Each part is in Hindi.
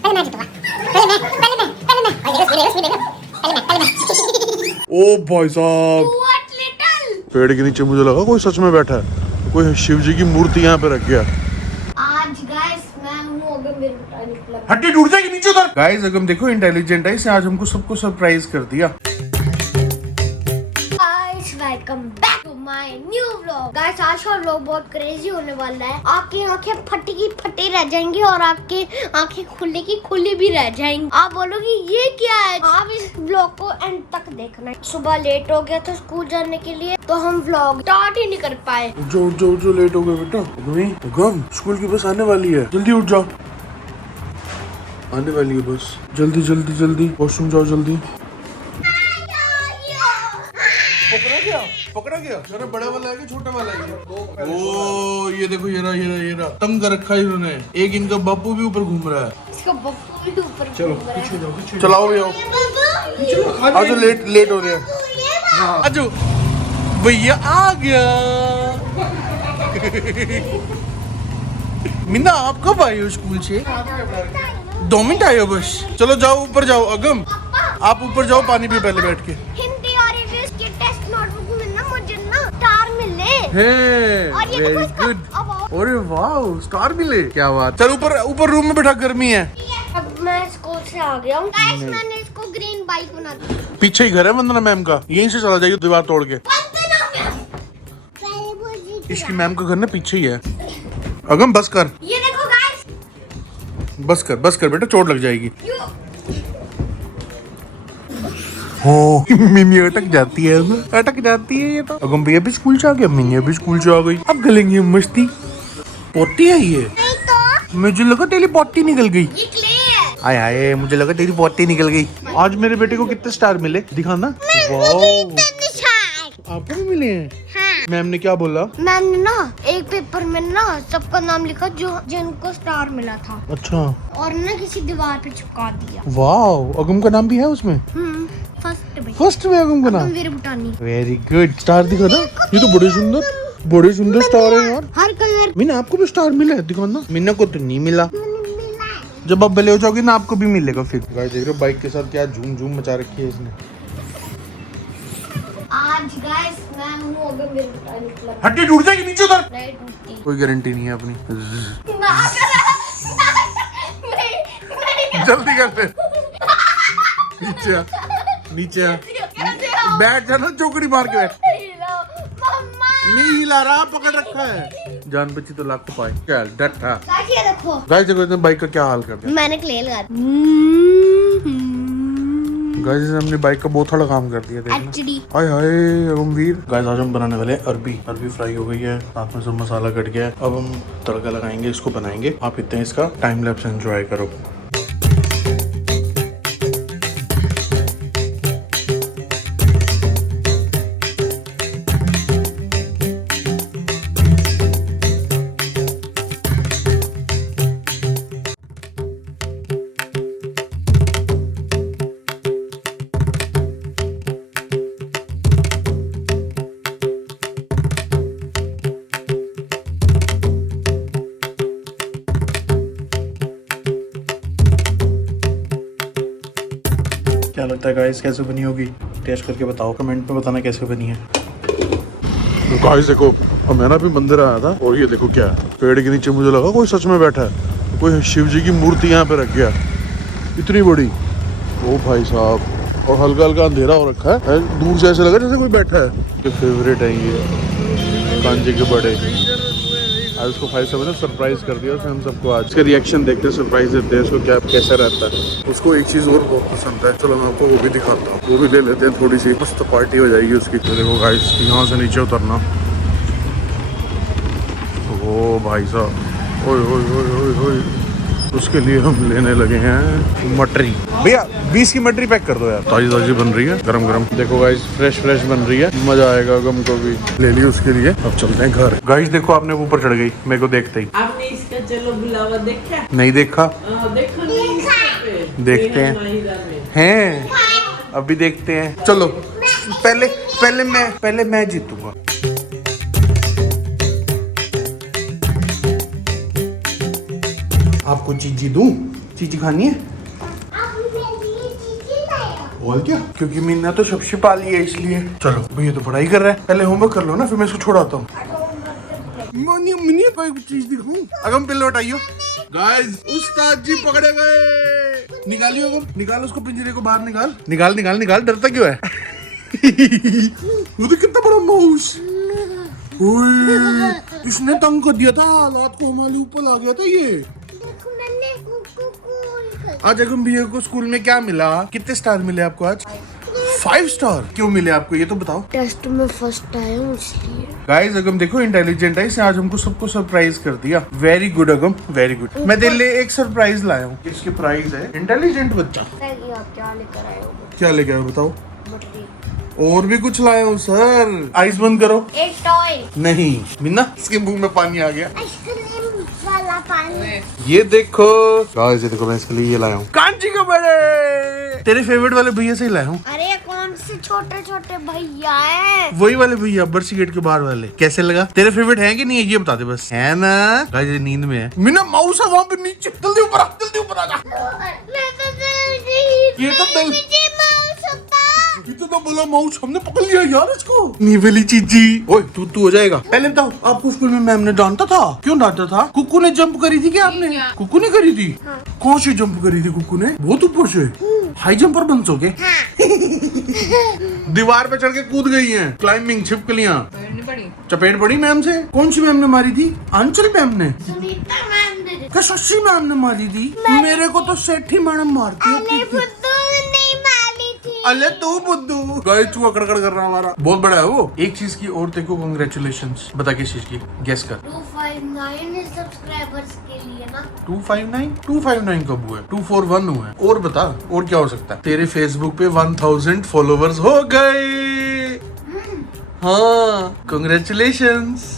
ओ भाई साहब, पेड़ के नीचे मुझे लगा कोई सच में बैठा है, कोई शिव जी की मूर्ति यहाँ पे रख गया। आज गाइस मैं हूँ अगम, मेरे निकला हड्डी टूट जाएगी नीचे उधर। गाइस अगम देखो इंटेलिजेंट है, इसने आज हमको सबको सरप्राइज कर दिया। Welcome back to my new vlog. Guys आज का व्लॉग बहुत क्रेजी होने वाला है। आपकी आंखें फटी की फटी रह जाएंगी और आपकी आंखें खुली की खुली भी रह जाएंगी। आप बोलोगे ये क्या है? आप इस व्लॉग को एंड तक देखना। सुबह लेट हो गया था स्कूल जाने के लिए, तो हम व्लॉग स्टार्ट ही नहीं कर पाए। जो लेट हो गए बेटा। अगम स्कूल की बस आने वाली है, जल्दी उठ जाओ। आने वाली है बस, जल्दी जल्दी जल्दी वॉशरूम जाओ जल्दी। पकड़ा गया। अरे बड़ा वाला है कि छोटा वाला है? ओ ये देखो, ये रहा तंग कर रखा है इन्होंने। एक इनका बापू भी ऊपर घूम रहा है। इसका बप्पू भी ऊपर चलो पीछे जाओ, चलाओ भी आओ। आज लेट हो रहे हैं। आज भैया आ गया। मिन्ना आप कब आए हो स्कूल से? 2 मिनट आए हो बस। चलो जाओ ऊपर जाओ। अगम आप ऊपर जाओ, पानी पियो पहले बैठ के। हिंदी और इंग्लिश के टेस्ट नोटबुक में ना मुझे ना स्टार मिले। Very good. अरे वाह स्टार मिले, क्या बात। चल ऊपर रूम में बैठा, गर्मी है। अब मैं स्कूल से आ गया हूँ। गाइस मैंने इसको ग्रीन बाइक बना दी। पीछे ही घर है वंदना मैम का, यहीं से चला जाएगी दीवार तोड़ के। इसकी मैम का घर ना पीछे ही है। अगम बस कर, ये देखो गाइस, बस कर बेटा, चोट लग जाएगी। हो मिनी अटक जाती है ये तो। अगम भैया भी स्कूल से आ गया, मिनी भी स्कूल से आ गई। अब गलेंगे मस्ती। पोटी है ये? नहीं तो मुझे लगा तेरी पोटी निकल गई। ये क्ले है। आय हाय, मुझे लगा तेरी पोटी निकल गई। आज मेरे बेटे को कितने स्टार मिले दिखाना। वाह आपको भी मिले हैं? हाँ। मैम ने क्या बोला? मैंने ना एक पेपर में ना सबका नाम लिखा जो जिनको स्टार मिला था। अच्छा। और ना किसी दीवार पे चिपका दिया। वाह अगम का नाम भी है उसमें? फर्स्ट में अगम का नाम। Veer Bhutani. Very good. Star दिखा ना, ये तो बड़े सुंदर स्टार है यार। हर कलर। मीना आपको भी स्टार मिला है, दिखाओ ना। मीना को तो नहीं मिला। जब आप बड़े हो जाओगे ना आपको भी मिलेगा फिर। गाइस देख रहे हो बाइक के साथ क्या झूम मचा रखी है इसने। आज गाइस मैं हूँ अगर वीर भूटानी क्लब। हड्डी टूट जाएगी नीचे उधर। नहीं टूटती। कोई गारंटी नहीं है अपनी। ना करा। नहीं। जल्दी कर ले। नीचे बैठ जाना, चौकड़ी मार के बैठ। नहीं हिला रहा, पकड़ रखा है। जान बची तो लाख पाए। क्या डट था। ये देखो गाइस देखो इसने बाइक का क्या हाल कर दिया। मैंने क्ले लगा गाइस हमने बाइक का बहुत थोड़ा काम कर दिया। देखना HD। हाय हाय अगमवीर। गाइस आज हम बनाने वाले हैं अरबी फ्राई हो गई है, साथ में सब मसाला कट गया है। अब हम तड़का लगाएंगे, इसको बनाएंगे। आप इतने इसका टाइम लैप्स एंजॉय करो। क्या लगता है गाइस कैसे बनी होगी? टेस्ट करके बताओ, कमेंट में बताना कैसे बनी है। तो गाइस देखो, अब मैं ना भी मंदिर आया था और ये देखो क्या है, पेड़ के नीचे मुझे लगा कोई सच में बैठा है, कोई शिव जी की मूर्ति यहाँ पे रख गया, इतनी बड़ी। ओ भाई साहब, और हल्का हल्का अंधेरा हो रखा है, दूर से ऐसे लगा जैसे कोई बैठा है। ये फेवरेट है ये कांजी के बड़े। आज उसको 5-7 ने सरप्राइज कर दिया उसने हम सबको। आज इसका रिएक्शन देखते हैं, सरप्राइज देते हैं उसको क्या कैसा रहता है। उसको एक चीज़ और बहुत पसंद है, चलो मैं आपको वो भी दिखाता हूँ। वो भी ले लेते हैं, थोड़ी सी मस्त पार्टी हो जाएगी उसकी। तो देखो गाइस यहाँ से नीचे उतरना। ओ भाई साहब, ओए ओए ओए ओए ओए, उसके लिए हम लेने लगे हैं मटरी। भैया 20 की मटरी पैक कर दो यार। ताजी बन रही है, गरम गरम। देखो गाइस फ्रेश बन रही है, मजा आएगा। गम को भी ले ली उसके लिए। अब चलते हैं घर। गाइस देखो आपने ऊपर चढ़ गई मेरे को देखते ही। आपने इसका चलो बुलावा देखा? नहीं देखा। देखो नहीं, देखते हैं अभी देखते हैं। चलो पहले मैं जीतूंगा। आपको चीजी दूं? चीची खानी है आप मेरे लिए चीज़ें लाए हो। और क्या, क्योंकि मीना तो सबसे पाली है इसलिए। चलो भैया तो पढ़ाई कर रहा है, पहले होमवर्क कर लो ना, फिर मैं इसको छोड़ाता हूँ। कोई चीज दिखाऊं? अगम पिल्लो हटाइयो। गाइस उस्ताद जी पकड़े गए। निकालियो अगम, निकाल उसको पिंजरे को बाहर निकाल। निकाल निकाल निकाल, डरता क्यों है? वो तो कितना बड़ा माउस। ओए, इसने तंग कर दिया था, रात को हमारे ऊपर आ गया था ये। देखो मैंने कुकू आज अगम भैया को स्कूल में क्या मिला? कितने स्टार मिले आपको आज? 5 स्टार। क्यों मिले आपको ये तो बताओ। टेस्ट में फर्स्ट आया हूँ इसलिए। गाइस अगम देखो इंटेलिजेंट है, इसने आज हमको सबको सरप्राइज कर दिया। वेरी गुड अगम, वेरी गुड। मैं तेरे लिए एक सरप्राइज लाया हूँ। इसकी प्राइस है इंटेलिजेंट बच्चा। आप क्या लेकर आए हो? क्या लेके आए बताओ? बटरी। और भी कुछ लाया हूँ सर। आइस बंद करो। एक टॉय। नहीं मीना, इसके मुंह में पानी आ गया। आइसक्रीम वाला पानी। ये देखो गाइस, ये देखो मैं इसके लिए ये लाया हूँ कांची के बड़े। तेरे फेवरेट वाले भैया से ही लाया हूँ। अरे कौन से छोटे छोटे भैया हैं? वही वाले भैया, बर्सी गेट के बाहर वाले। कैसे लगा? तेरे फेवरेट है कि नहीं है ये बता दे बस। है ना? गाइस ये नींद में है। मीना माउस है वहाँ पे नीचे, जल्दी ऊपर आ, जल्दी ऊपर आ जा। ये तो दिल, ये तो बोला माउस, हमने पकड़ लिया यार इसको। नी वाली चीजी। ओए तू हो जाएगा। पहले बताओ, आपको स्कूल में मैम ने डांटा था? क्यों डांटा था? कुक्कू ने जंप करी थी क्या आपने? कुक्कू ने करी थी? कौन सी जंप करी थी कुक्कू ने? बहुत ऊपर से। हाई जंपर बन सोगे? दीवार पे चढ़ के कूद गई हैं। क्लाइंबिंग, छिपकलियां। चपेट पड़ी मैम से। कौन सी मैम ने मारी थी? आंचल मैम ने? सुनीता मैम ने। क्या शशि मैम ने मारी थी? मेरे को तो सेठी मैडम मारती होती थी। नहीं मारी थी। अले तू बुद्धू। गाइस चूहा कड़कड़ कर रहा हमारा। बहुत बड़ा है वो। एक चीज की और तेरे को कांग्रेचुलेशंस। बता किस चीज की? गेस कर। 259 सब्सक्राइबर्स के लिए ना। 259 कब हुआ है? 241 हुआ है। और बता और क्या हो सकता है? तेरे फेसबुक पे 1000 फॉलोवर्स हो गए। हाँ कांग्रेचुलेशंस।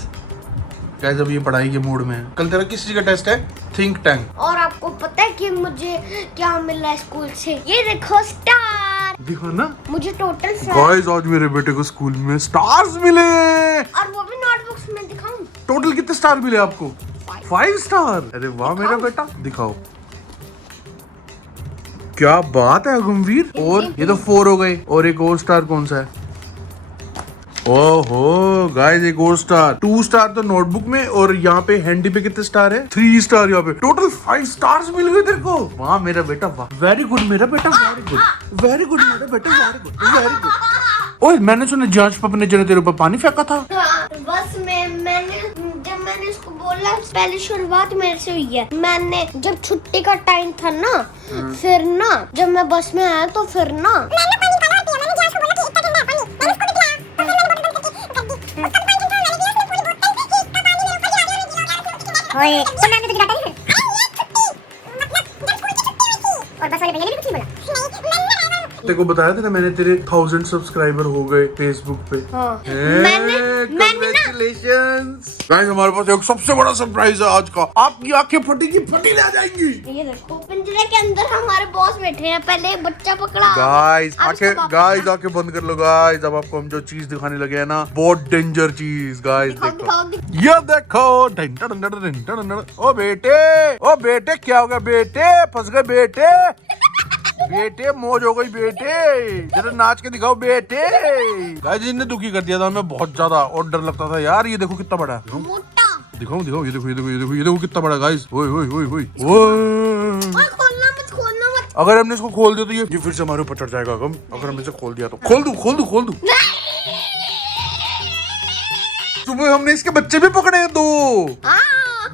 गाइस अब ये पढ़ाई के मूड में है। कल तेरा किस चीज का टेस्ट है? Think tank. और आपको पता है कि मुझे क्या मिला स्कूल से? ये देखो स्टार। दिखा ना। मुझे टोटल गाइस आज मेरे बेटे को स्कूल में स्टार्स मिले। और वो भी नोटबुक्स में दिखाऊं? टोटल कितने स्टार मिले आपको? 5 स्टार। अरे वाह मेरा बेटा, दिखाओ। क्या बात है अगमवीर। और ये तो 4 हो गए। और एक और स्टार कौन सा है? ओहो गाइस एक और स्टार। 2 स्टार तो नोटबुक में, और यहाँ पे हैंडी पे कितने स्टार है? 3 स्टार। यहाँ पे टोटल 5 स्टार्स मिल गए तेरे को। वाह मेरा बेटा वाह। वेरी गुड मेरा बेटा, वेरी गुड। वेरी गुड मेरा बेटा, वेरी गुड, वेरी गुड। ओए मैंने सुना जांच पापा ने तेरे ऊपर पानी फेंका था। बस मैंने जब मैंने उसको बोला, पहले शुरुआत मेरे से हुई है। मैंने जब छुट्टी का टाइम था ना, फिर ना जब मैं बस में आया तो फिर ना ओए तो मैंने तो गिराता नहीं और बस वाले भैया ने भी कुछ नहीं बोला। तेरे को बताया था ना मैंने, तेरे 1000 सब्सक्राइबर हो गए फेसबुक पे। हाँ। कांग्रेचुलेशंस। गाइस हमारे पास एक सबसे बड़ा सरप्राइज है आज का। आपकी आंखें फटी की फटी रह जाएंगी। ये देखो पिंजरे के अंदर हमारे बॉस बैठे हैं। पहले एक बच्चा पकड़ा। गाइस अब आंखें, इसका बाप गाइस आंखें बंद कर लो गाइस। अब आपको हम जो चीज दिखाने लगे हैं ना, बहुत डेंजर चीज। गाइस दिखाओ, देखो, दिखाओ, दिखाओ। ये देखो। ओ बेटे क्या हो गया बेटे? फंस गए बेटे। बेटे मौज हो गई बेटे। जरा नाच के दिखाओ बेटे। गाइस इन्हें दुखी कर दिया था हमें बहुत ज्यादा, और डर लगता था यार। ये देखो कितना बड़ा है। मोटा। दिखाओ दिखाओ, ये देखो ये देखो ये देखो ये देखो कितना बड़ा गाइस। ओए ओए ओए ओए। और खोलना मत। अगर हमने इसको खोल दिया तो ये फिर से हमारे ऊपर चढ़ जाएगा। अगर हमने इसे खोल दिया तो खोल दूं। सुबह हमने इसके बच्चे भी पकड़े हैं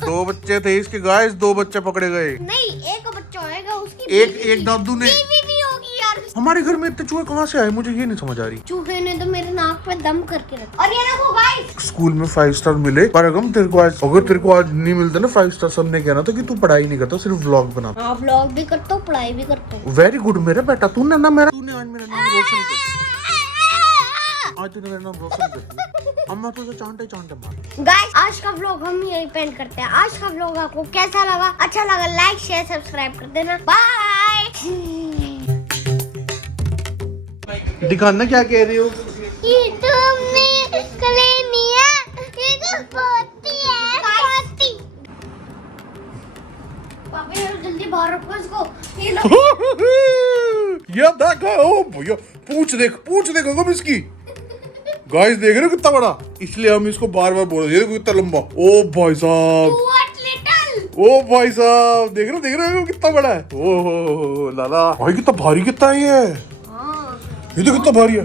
2 बच्चे थे इसके गाइस। 2 बच्चे पकड़े गए। नहीं एक बच्चा होएगा, उसकी एक दादू ने। बीवी भी होगी यार। हमारे घर में इतने चूहे कहाँ से आए? मुझे ये नहीं समझ आ रही। चूहे ने तो मेरे नाक पे दम करके रखा। और ये देखो गाइस, स्कूल में 5 स्टार मिले। पर अगर तेरे को आज नहीं मिलते ना 5 स्टार, सबने कहना था कि तू पढ़ाई नहीं करता, सिर्फ व्लॉग बनाता। हाँ व्लॉग भी करता हूँ, पढ़ाई भी करता हूँ। वेरी गुड मेरा बेटा। तूने आज मेरा नाम रोशन कर। आज तूने मेरा नाम रोशन कर दिया। अम्मा तुझे चांटे मार। गाइस आज का व्लॉग हम यही पेंड करते हैं। आज का व्लॉग आपको कैसा लगा? अच्छा लगा लाइक शेयर सब्सक्राइब कर देना। बाय। दिखाना क्या कह रही हो? ये तो हमने कले नहीं है, ये तो पोती है। पोती। पापा जल्दी बाहर रखो इसको। ये लो। ये देखो, ओ भैया पूछ देखो कब इसकी। गाइस देख रहे हो कितना बड़ा, इसलिए हम इसको बार बार बोल रहे हैं, देखो कितना लंबा। ओ भाई साहब, What little? ओ भाई साहब, देख रहे हो कितना बड़ा है। ओ हो लाला भाई, कितना भारी कितना है ये। हाँ। ये तो कितना भारी है।